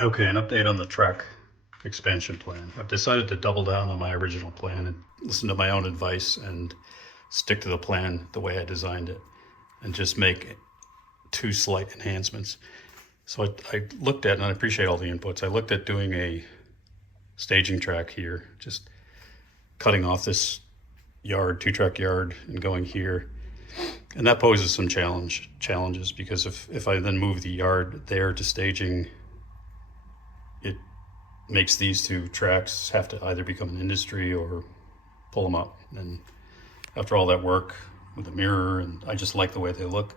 Okay, an update on the track expansion plan. I've decided to double down on my original plan and listen to my own advice and stick to the plan the way I designed it and just make two slight enhancements. So I looked at, and I appreciate all the inputs, I looked at doing a staging track here, just cutting off this yard, 2-track yard, and going here. And that poses some challenges because if I then move the yard there to staging, it makes these two tracks have to either become an industry or pull them up. And after all that work with the mirror, and I just like the way they look,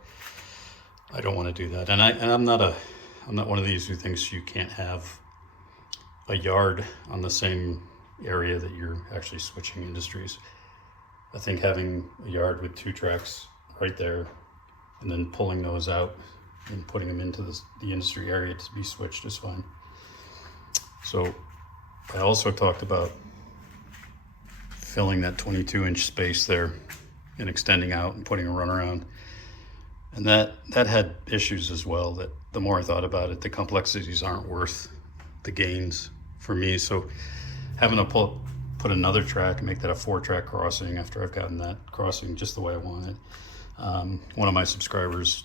I don't want to do that. And I'm not one of these who thinks you can't have a yard on the same area that you're actually switching industries. I think having a yard with 2 tracks right there and then pulling those out and putting them into the industry area to be switched is fine. So I also talked about filling that 22-inch space there and extending out and putting a runaround. And that had issues as well, that the more I thought about it, the complexities aren't worth the gains for me. So having to put another track and make that a 4-track crossing after I've gotten that crossing just the way I want it. One of my subscribers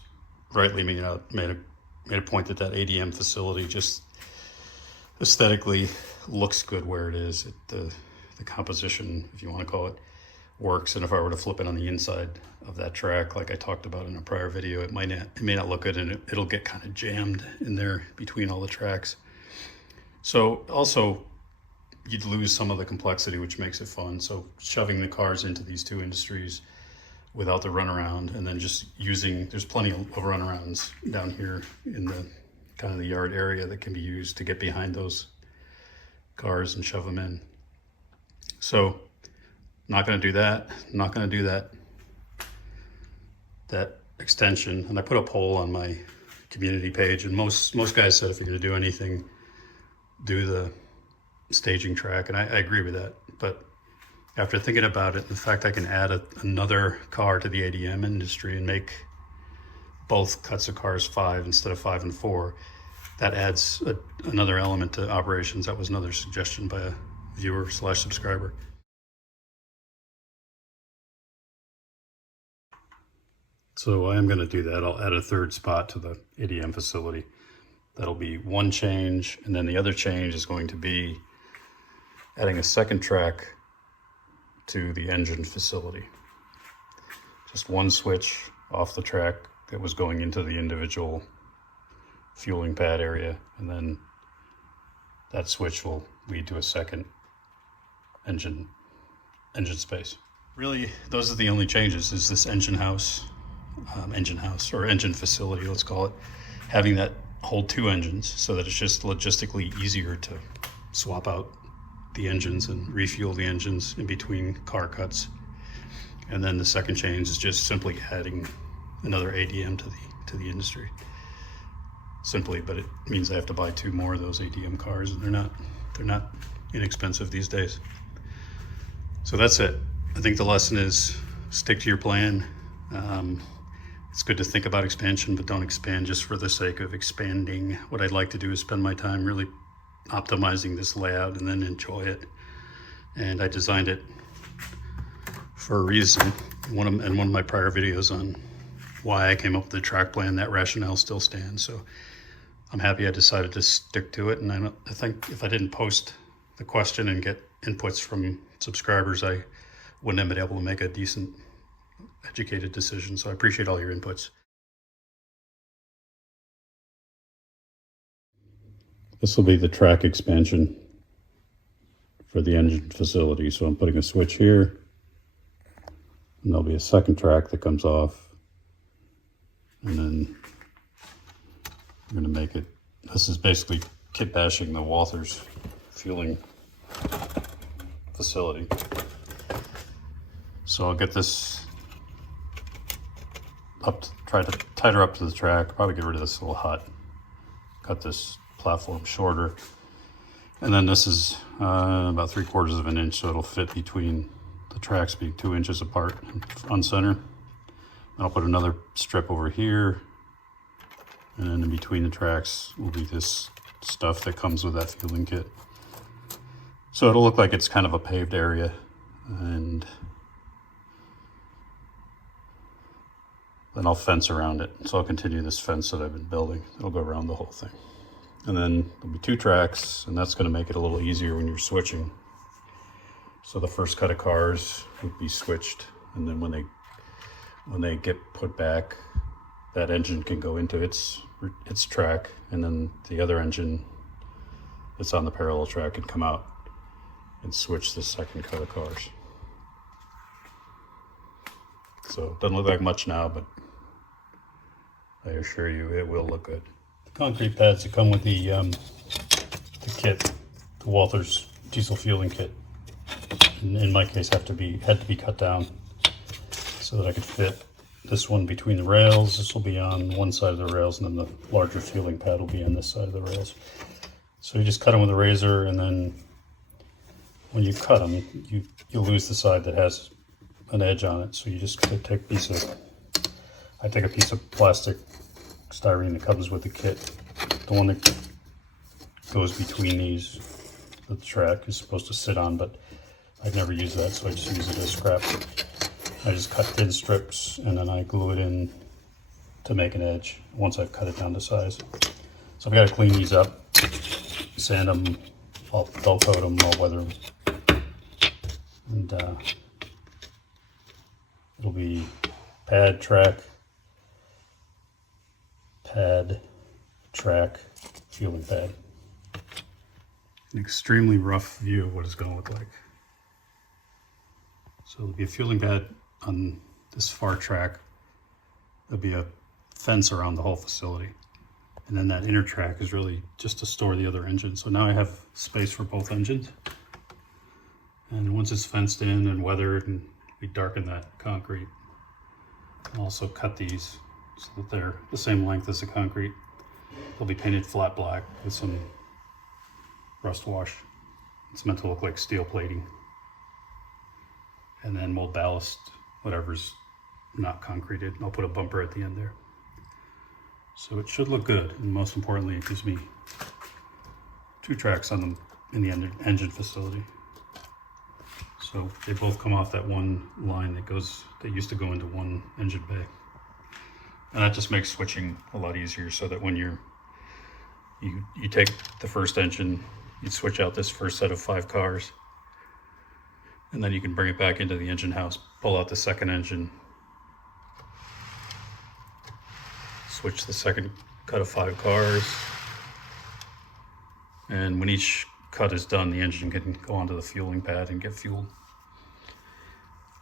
rightly made a point that ADM facility just aesthetically looks good where it is. The composition, if you want to call it, works. And if I were to flip it on the inside of that track, like I talked about in a prior video, it may not look good, and it'll get kind of jammed in there between all the tracks. So also, you'd lose some of the complexity, which makes it fun. So shoving the cars into these 2 industries without the runaround, and then just there's plenty of runarounds down here in the kind of the yard area that can be used to get behind those cars and shove them in. So not going to do that. Not going to do that extension. And I put a poll on my community page, and most guys said if you're going to do anything, do the staging track, and I agree with that. But after thinking about it, the fact I can add another car to the ADM industry and make both cuts of cars 5 instead of 5 and 4, that adds another element to operations. That was another suggestion by a viewer/subscriber. So I am going to do that. I'll add a 3rd spot to the ADM facility. That'll be one change, and then the other change is going to be adding a 2nd track to the engine facility. Just one switch off the track that was going into the individual fueling pad area, and then that switch will lead to a 2nd engine space. Really, those are the only changes, is this engine house or engine facility, let's call it, having that hold 2 engines so that it's just logistically easier to swap out the engines and refuel the engines in between car cuts. And then the 2nd change is just simply adding another ADM to the industry. Simply, but it means I have to buy 2 more of those ADM cars, and they're not inexpensive these days. So that's it. I think the lesson is stick to your plan. It's good to think about expansion, but don't expand just for the sake of expanding. What I'd like to do is spend my time really optimizing this layout and then enjoy it. And I designed it for a reason. One of my prior videos on why I came up with the track plan, that rationale still stands. So I'm happy I decided to stick to it. And I think if I didn't post the question and get inputs from subscribers, I wouldn't have been able to make a decent, educated decision. So I appreciate all your inputs. This will be the track expansion for the engine facility. So I'm putting a switch here, and there'll be a 2nd track that comes off. And then I'm going to make it, this is basically kitbashing the Walthers fueling facility. So I'll get this up, try to tighter up to the track, probably get rid of this little hut, cut this platform shorter. And then this is about 3/4 of an inch, so it'll fit between the tracks being 2 inches apart on center. And I'll put another strip over here, and then in between the tracks will be this stuff that comes with that fueling kit. So it'll look like it's kind of a paved area, and then I'll fence around it. So I'll continue this fence that I've been building. It'll go around the whole thing. And then there'll be 2 tracks, and that's going to make it a little easier when you're switching. So the first cut of cars would be switched, and then when they get put back, that engine can go into its track, and then the other engine that's on the parallel track can come out and switch the second cut of cars. So it doesn't look like much now, but I assure you it will look good. The concrete pads that come with the kit, the Walther's diesel fueling kit, in my case had to be cut down so that I could fit this one between the rails. This will be on one side of the rails, and then the larger fueling pad will be on this side of the rails. So you just cut them with a razor, and then when you cut them, you lose the side that has an edge on it. So you just take a piece of, I take a piece of plastic styrene that comes with the kit, the one that goes between these, the track is supposed to sit on, but I've never used that, so I just use it as scrap. I just cut thin strips, and then I glue it in to make an edge once I've cut it down to size. So I've got to clean these up, sand them, I'll dull coat them, I'll weather them, and it'll be pad, track, fueling pad. An extremely rough view of what it's going to look like. So there'll be a fueling pad on this far track. There'll be a fence around the whole facility. And then that inner track is really just to store the other engine. So now I have space for both engines. And once it's fenced in and weathered, and we darken that concrete, I'll also cut these so that they're the same length as the concrete. They'll be painted flat black with some rust wash. It's meant to look like steel plating. And then we'll ballast whatever's not concreted. I'll put a bumper at the end there. So it should look good, and most importantly, it gives me 2 tracks on them in the engine facility. So they both come off that one line that used to go into one engine bay. And that just makes switching a lot easier, so that when you take the first engine, you switch out this first set of 5 cars, and then you can bring it back into the engine house, pull out the second engine, switch the second cut of 5 cars, and when each cut is done, the engine can go onto the fueling pad and get fueled.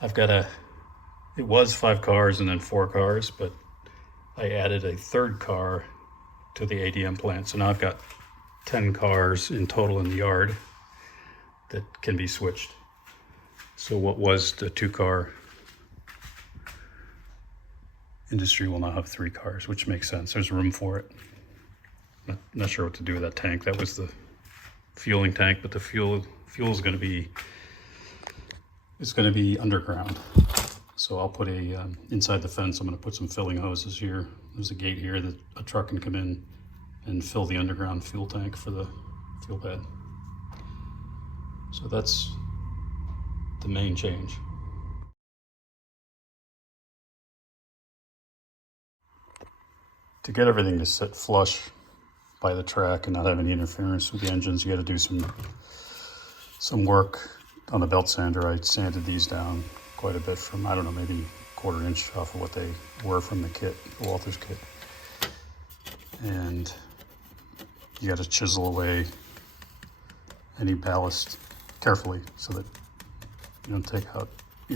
It was 5 cars and then 4 cars, but I added a 3rd car to the ADM plant. So now I've got 10 cars in total in the yard that can be switched. So what was the 2-car industry will now have 3 cars, which makes sense. There's room for it. Not sure what to do with that tank. That was the fueling tank, but the fuel is going to be underground. So I'll put inside the fence, I'm going to put some filling hoses here. There's a gate here that a truck can come in and fill the underground fuel tank for the fuel pad. So that's the main change. To get everything to sit flush by the track and not have any interference with the engines, you got to do some work on the belt sander. I sanded these down quite a bit from, I don't know, maybe 1/4 inch off of what they were from the kit, the Walther's kit. And you got to chisel away any ballast carefully so that you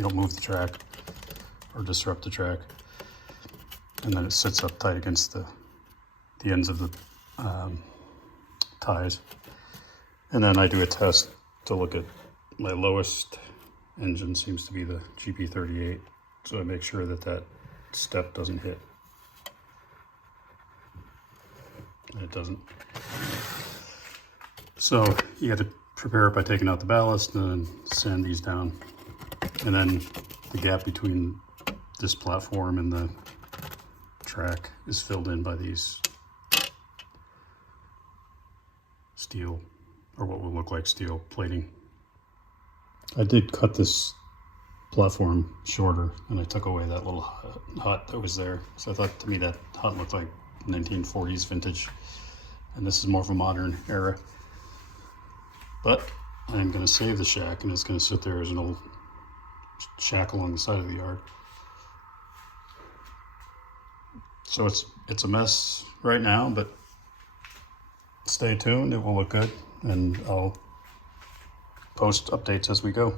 don't move the track or disrupt the track. And then it sits up tight against the ends of the ties. And then I do a test to look at my lowest engine, seems to be the GP38. So I make sure that step doesn't hit. And it doesn't. So you got to prepare it by taking out the ballast and then sand these down. And then the gap between this platform and the track is filled in by these steel, or what will look like steel plating. I did cut this platform shorter, and I took away that little hut that was there. So I thought, to me, that hut looked like 1940s vintage, and this is more of a modern era. But I'm going to save the shack, and it's going to sit there as an old shack along the side of the yard. So it's a mess right now, but stay tuned. It will look good, and I'll post updates as we go.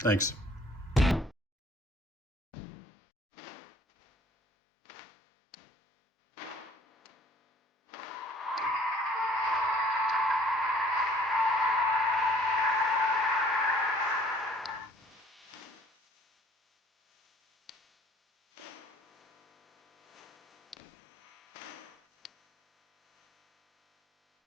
Thanks.